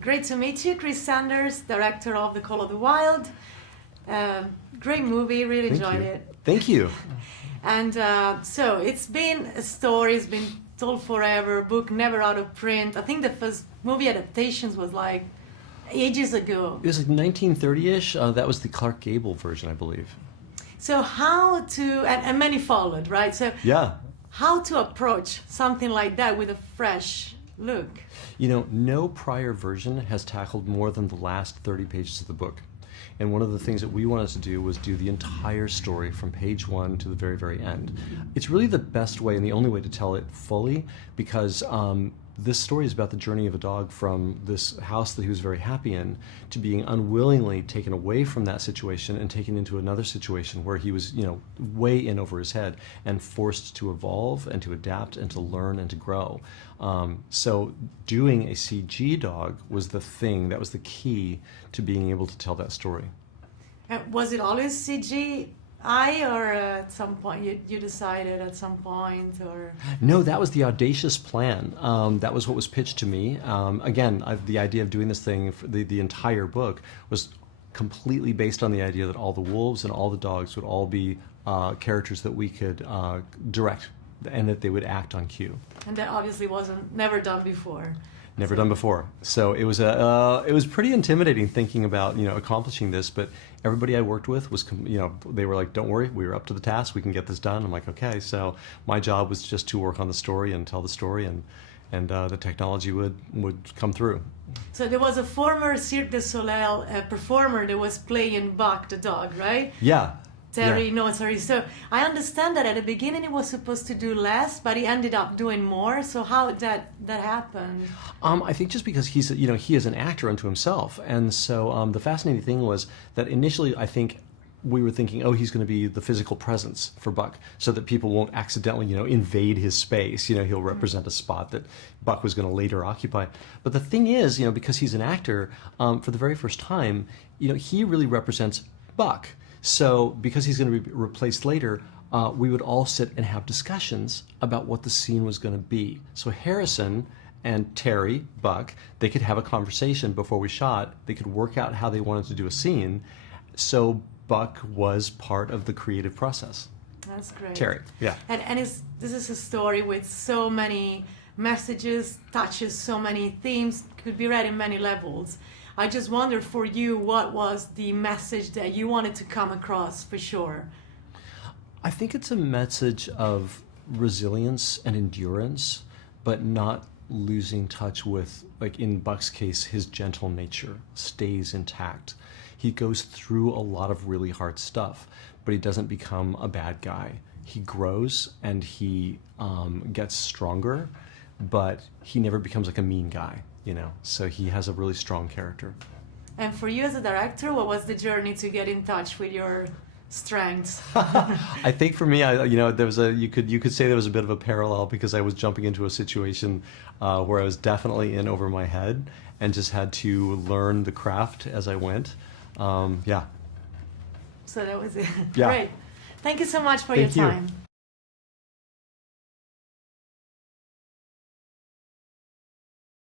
Great to meet you, Chris Sanders, director of The Call of the Wild. Great movie, really enjoyed it. Thank you. And so it's been a story, it's been told forever, book never out of print. I think the first movie adaptations was like ages ago. It was like 1930-ish. That was the Clark Gable version, I believe. So how to, and many followed, right? So Yeah. how to approach something like that with a fresh look? You know, no prior version has tackled more than the last 30 pages of the book. And one of the things that we wanted to do was do the entire story from page one to the very, very end. It's really the best way and the only way to tell it fully, because this story is about the journey of a dog from this house that he was very happy in to being unwillingly taken away from that situation and taken into another situation where he was, you know, way in over his head and forced to evolve and to adapt and to learn and to grow. So doing a CG dog was the thing, that was the key to being able to tell that story. Was it always CGI, or at some point you decided at some point, or? No, that was the audacious plan. That was what was pitched to me. Again, the idea of doing this thing, for the entire book, was completely based on the idea that all the wolves and all the dogs would all be characters that we could direct, and that they would act on cue. And that obviously wasn't never done before. Never done before. So it was pretty intimidating thinking about, you know, accomplishing this, but everybody I worked with was, you know, they were like, don't worry, we were up to the task, we can get this done. I'm like, okay. So my job was just to work on the story and tell the story, and the technology would come through. So there was a former Cirque du Soleil performer that was playing Buck the dog, right? Yeah. Terry, Yeah. no, sorry. So I understand that at the beginning he was supposed to do less, but he ended up doing more. So how that happened? I think just because he's, you know, he is an actor unto himself, and so the fascinating thing was that initially I think we were thinking, oh, he's going to be the physical presence for Buck, so that people won't accidentally, you know, invade his space. You know, he'll represent a spot that Buck was going to later occupy. But the thing is, you know, because he's an actor, for the very first time, you know, he really represents Buck. So because he's going to be replaced later, we would all sit and have discussions about what the scene was going to be. So Harrison and Terry, Buck, they could have a conversation before we shot. They could work out how they wanted to do a scene. So Buck was part of the creative process. That's great. Terry, yeah. And this is a story with so many messages, touches so many themes, could be read in many levels. I just wondered for you, what was the message that you wanted to come across for sure? I think it's a message of resilience and endurance, but not losing touch with, like in Buck's case, his gentle nature stays intact. He goes through a lot of really hard stuff, but he doesn't become a bad guy. He grows and he gets stronger, but he never becomes like a mean guy, you know? So he has a really strong character. And for you as a director, what was the journey to get in touch with your strengths? I think for me, you know, there was you could say there was a bit of a parallel, because I was jumping into a situation where I was definitely in over my head and just had to learn the craft as I went. Yeah. So that was it. Yeah. Great. Thank you so much for Thank your you. time.